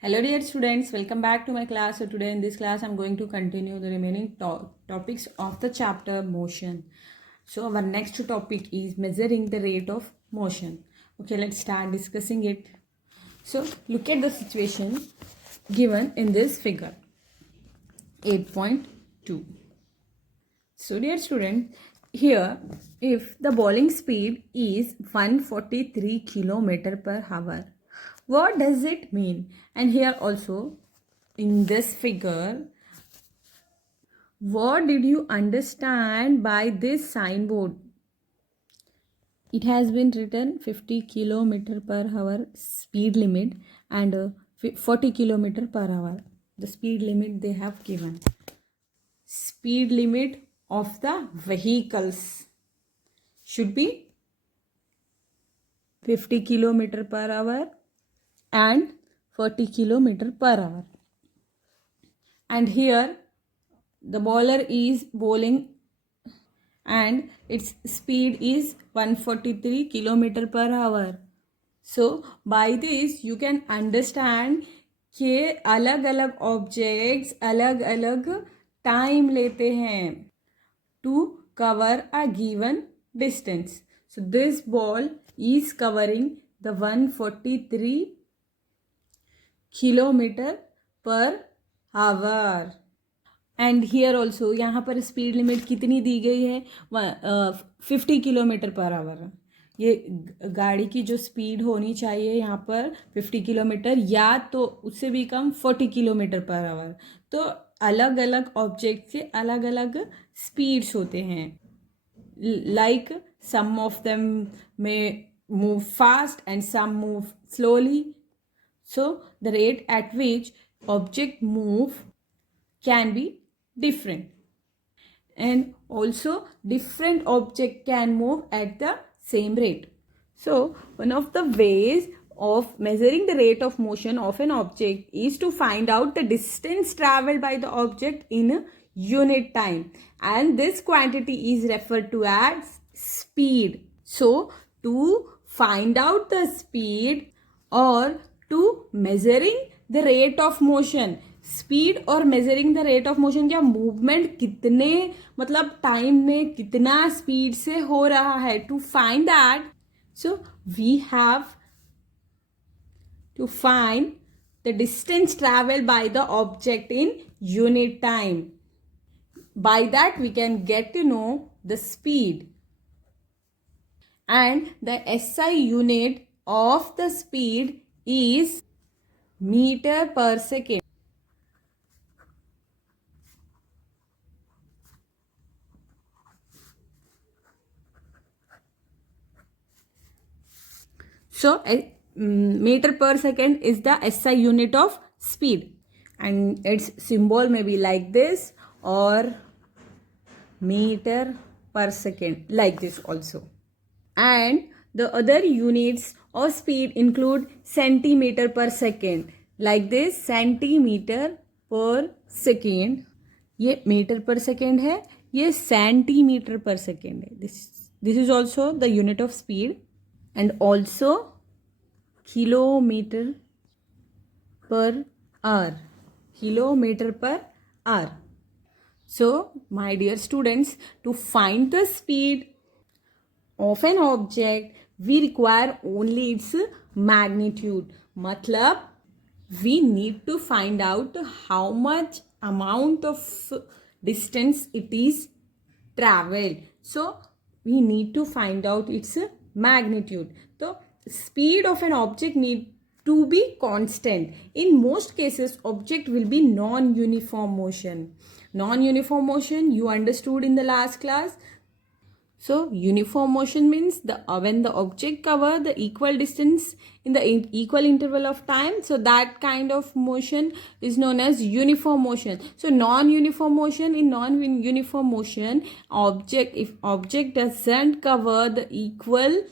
Hello dear students, welcome back to my class. So today in this class I'm going to continue the remaining topics of the chapter motion. So our next topic is measuring the rate of motion. Okay, let's start discussing it. So look at the situation given in this figure 8.2. So dear student, here if the bowling speed is 143 km per hour, what does it mean? And here also in this figure, what did you understand by this signboard? It has been written 50 km per hour speed limit and 40 km per hour. The speed limit they have given. Speed limit of the vehicles should be 50 km per hour and 40 km per hour. And here the bowler is bowling and its speed is 143 km per hour. So by this you can understand कि अलग अलग objects अलग अलग time लेते हैं to cover a given distance. So this ball is covering the 143 km per hour. And here also यहाँ पर speed limit कितनी दी गई है 50 किलोमीटर पर आवर. ये गाड़ी की जो स्पीड होनी चाहिए यहाँ पर 50 किलोमीटर या तो उससे भी कम 40 किलोमीटर पर आवर. तो अलग अलग ऑब्जेक्ट के अलग अलग स्पीड्स होते हैं. Like some of them may move fast and some move slowly. So the rate at which object move can be different, and also different object can move at the same rate. So one of the ways of measuring the rate of motion of an object is to find out the distance traveled by the object in a unit time, and this quantity is referred to as speed. So to find out the speed or to measuring the rate of motion, speed और measuring the rate of motion या movement कितने मतलब time में कितना speed से हो रहा है. To find that so we have to find the distance travel by the object in unit time. By that we can get to know the speed and the SI unit of the speed is meter per second. So meter per second is the SI unit of speed, and its symbol may be like this or meter per second like this also. And the other units of speed include centimeter per second like this, centimeter per second. ये meter per second है, ये centimeter per second है. This is also the unit of speed. And also kilometer per hour. Kilometer per hour. So my dear students, to find the speed of an object we require only its magnitude. मतलब we need to find out how much amount of distance it is traveled. So we need to find out its magnitude. So speed of an object need to be constant. In most cases object will be non-uniform motion. Non-uniform motion you understood in the last class. So uniform motion means when the object cover the equal distance in the equal interval of time. So that kind of motion is known as uniform motion. So non-uniform motion, in non-uniform motion if object doesn't cover the equal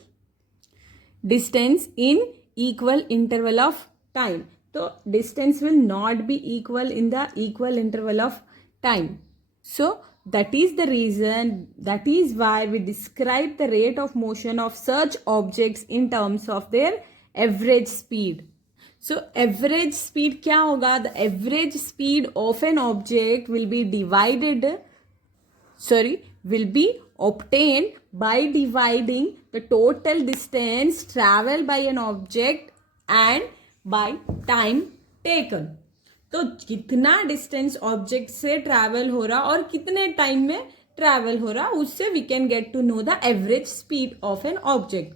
distance in equal interval of time, so distance will not be equal in the equal interval of time. So that is the reason, that is why we describe the rate of motion of such objects in terms of their average speed. So average speed क्या होगा? The average speed of an object will be divided, will be obtained by dividing the total distance traveled by an object and by time taken. तो कितना distance object से travel हो रहा और कितने time में ट्रैवल हो रहा, उससे we can get to know the average speed of an object.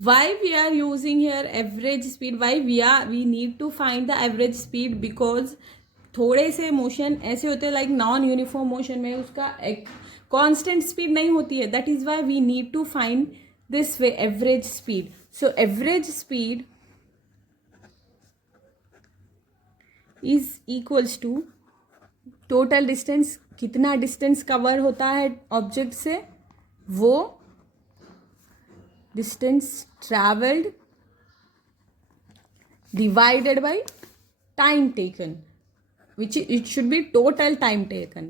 Why we are using here average speed? Why we need to find the average speed? Because थोड़े से मोशन ऐसे होते हैं लाइक नॉन यूनिफॉर्म मोशन में उसका एक constant speed नहीं होती है. That is why we need to find this way average speed. So average speed is equals to total distance. कितना डिस्टेंस कवर होता है ऑब्जेक्ट से, वो distance travelled divided by time taken, which it should be total time taken.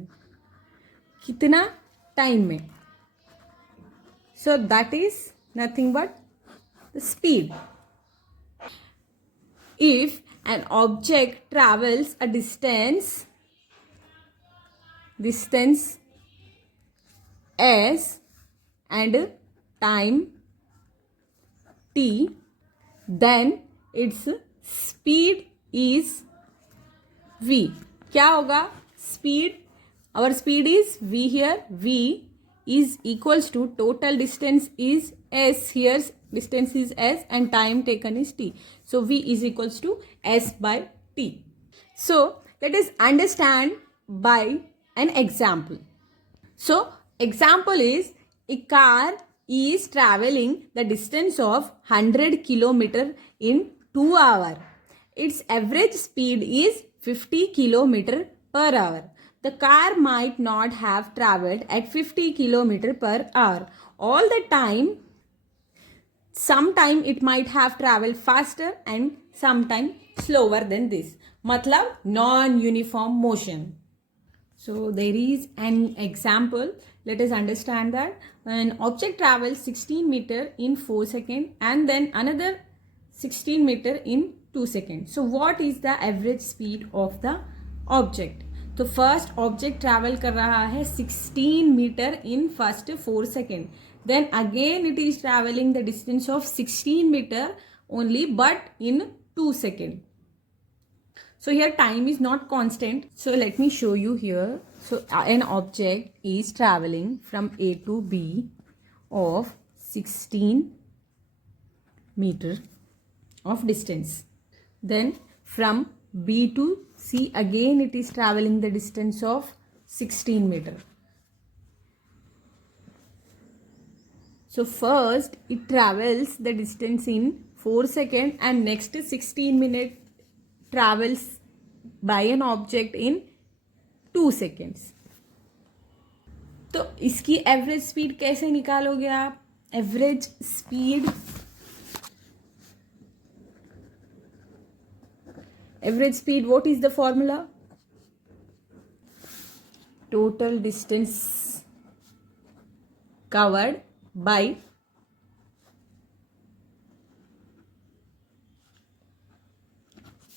कितना time में. So that is nothing but the speed. If an object travels a distance s and time t, then its speed is v. क्या होगा? speed, our speed is v here. V is equals to total distance is s, here distance is s and time taken is t. So v is equals to s by t. So let us understand by an example. So example is a car is traveling the distance of 100 kilometer in 2 hours. Its average speed is 50 kilometer per hour. The car might not have traveled at 50 kilometer per hour all the time. Sometime it might have traveled faster and sometime slower than this. मतलब non-uniform motion. So there is an example. Let us understand that an object travels 16 meter in 4 seconds and then another 16 meter in 2 seconds. So what is the average speed of the object? तो first object travel कर रहा है 16 meter in first 4 second. Then again it is travelling the distance of 16 meter only but in 2 second. So here time is not constant. So let me show you here. So an object is traveling from A to B of 16 meter of distance. Then from B to C again it is traveling the distance of 16 meter. So first it travels the distance in 4 seconds and next 16 minute travels by an object in 2 seconds. तो इसकी average speed कैसे निकालोगे आप? Average speed, average speed, what is the formula? Total distance covered by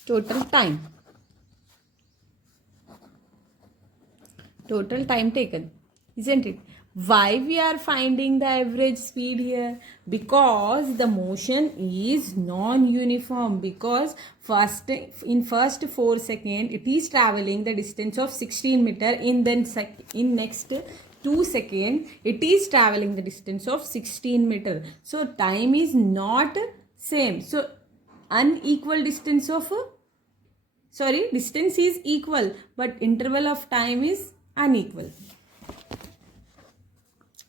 total time taken, isn't it? Why we are finding the average speed here? Because the motion is non-uniform. Because in first 4 seconds it is traveling the distance of 16 meter. In next 2 seconds it is traveling the distance of 16 meter. So time is not same. So unequal distance of distance is equal but interval of time is unequal.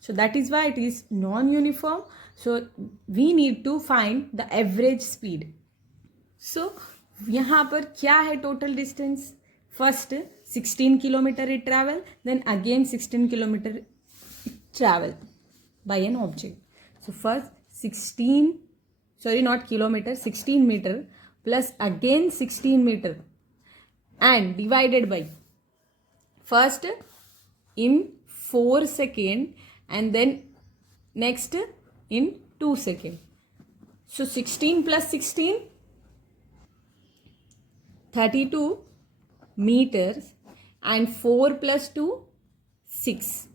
So that is why it is non-uniform. So we need to find the average speed. So यहाँ पर क्या है total distance? First 16 kilometer it travel, then again 16 kilometer it travel by an object. So first 16 meter plus again 16 meter and divided by first in 4 seconds and then next in 2 seconds. So 16 plus 16 32 meters and 4 plus 2 6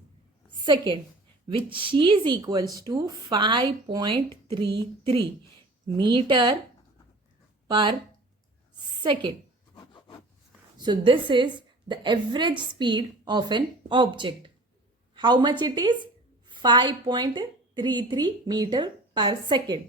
second, which is equals to 5.33 meter per second. So this is the average speed of an object. How much it is? 5.33 meter per second.